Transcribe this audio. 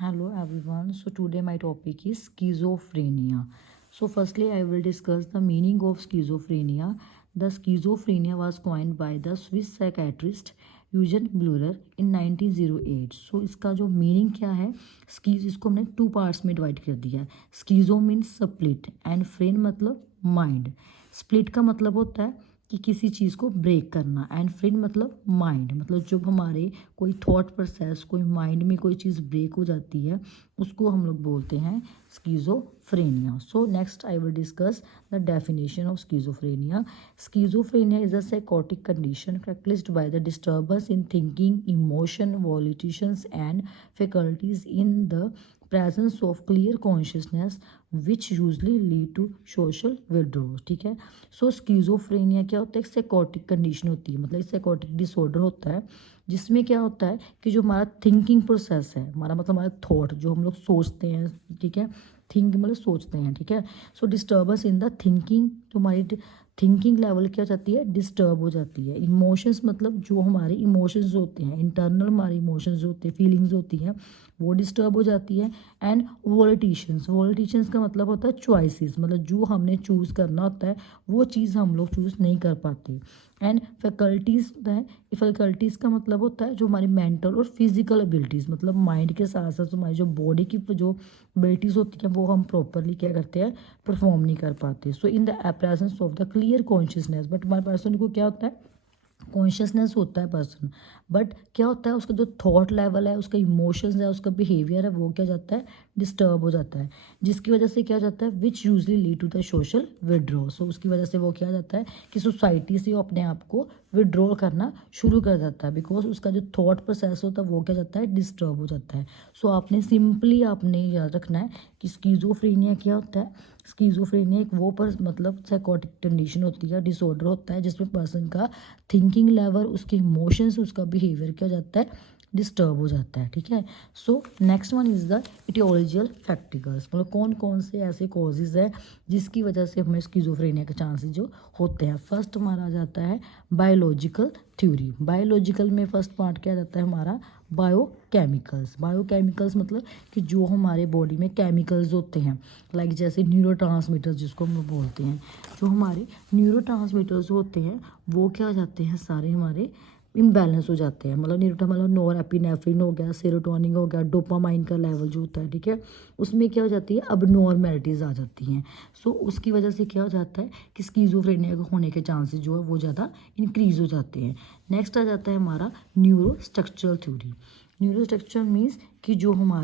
Hello everyone. So today my topic is schizophrenia. So firstly I will discuss the meaning of schizophrenia. The schizophrenia was coined by the Swiss psychiatrist Eugen Bleuler in 1908. So इसका जो meaning क्या है, skis इसको हमने two parts में divide कर दिया है. स्कीजो मीन्स स्प्लिट एंड फ्रेन मतलब माइंड. स्प्लिट का मतलब होता है कि किसी चीज़ को ब्रेक करना, एंड फ्रेन मतलब माइंड, मतलब जब हमारे कोई थॉट प्रोसेस, कोई माइंड में कोई चीज़ ब्रेक हो जाती है उसको हम लोग बोलते हैं schizophrenia. So next I will discuss the definition of schizophrenia. Schizophrenia is a psychotic condition characterized by the disturbance in thinking, emotion, volitions and faculties in the presence of clear consciousness which usually lead to social withdrawal. ठीक है. सो schizophrenia क्या होता है, एक psychotic condition होती है, मतलब psychotic disorder होता है जिसमें क्या होता है कि जो हमारा थिंकिंग प्रोसेस है, हमारा मतलब हमारा थॉट जो हम लोग सोचते हैं, ठीक है, थिंक मतलब सोचते हैं, ठीक है. सो डिस्टर्बेंस इन द थिंकिंग, जो हमारी थिंकिंग लेवल क्या हो जाती है, डिस्टर्ब हो जाती है. इमोशंस मतलब जो हमारे इमोशंस होते हैं, इंटरनल हमारे इमोशंस होते हैं, फीलिंग्स होती हैं, वो डिस्टर्ब हो जाती है. एंड वॉलिटिशंस का मतलब होता है चॉइसेस, मतलब जो हमने चूज़ करना होता है वो चीज़ हम लोग चूज़ नहीं कर पाते. एंड फैकल्टीज़ होता है, फैकल्टीज़ का मतलब होता है जो हमारी मेंटल और फिजिकल एबिलिटीज़, मतलब माइंड के साथ साथ हमारी जो बॉडी की जो एबिलिटीज़ होती हैं वो हम प्रॉपरली क्या करते हैं, परफॉर्म नहीं कर पाते. So in the presence of the clear consciousness, but हमारे पर्सन को क्या होता है, कॉन्शियसनेस होता है पर्सन, बट क्या होता है उसका जो थॉट लेवल है, उसका इमोशंस है, उसका बिहेवियर है, वो क्या जाता है, डिस्टर्ब हो जाता है, जिसकी वजह से क्या जाता है, which usually lead to the social withdraw. So उसकी वजह से वो क्या जाता है कि सोसाइटी से वो अपने आप को विड्रॉ करना शुरू कर जाता है, बिकॉज उसका जो थॉट प्रोसेस होता है वो क्या जाता है, डिस्टर्ब हो जाता है. सो आपने सिंपली आपने याद रखना है कि स्कीजोफ्रेनिया क्या होता है. स्कीजोफ्रेनिया एक वो पर मतलब साइकोटिक कंडीशन होती है, डिसऑर्डर होता है जिसमें पर्सन का थिंकिंग लेवल, उसके इमोशंस, उसका बिहेवियर क्या हो जाता है, डिस्टर्ब हो जाता है. ठीक है. So next one is the aetiological factors, मतलब कौन कौन से ऐसे कॉजेज है जिसकी वजह से हमें स्किज़ोफ्रेनिया के चांसेस जो होते हैं. फर्स्ट हमारा आ जाता है बायोलॉजिकल थ्योरी. बायोलॉजिकल में फर्स्ट पार्ट क्या जाता है हमारा, बायोकेमिकल्स. बायोकेमिकल्स मतलब कि जो हमारे बॉडी में केमिकल्स होते हैं, लाइक जैसे न्यूरोट्रांसमीटर्स जिसको हम बोलते हैं, जो हमारे न्यूरोट्रांसमीटर्स होते हैं वो क्या हो जाते हैं, सारे हमारे इम्बैलेंस हो जाते हैं. मतलब मतलब नॉरएपिनेफ्रिन हो गया, सेरोटोनिन हो गया, डोपामाइन का लेवल जो होता है, ठीक है, उसमें क्या हो जाती है, अब नॉर्मेलिटीज़ आ जाती हैं. सो उसकी वजह से क्या हो जाता है कि स्कीजोफ्रेनिया होने के चांसेस जो है वो ज़्यादा इंक्रीज हो जाते हैं. नेक्स्ट आ जाता है हमारा neuro structural theory. Neuro structure means कि जो हमारे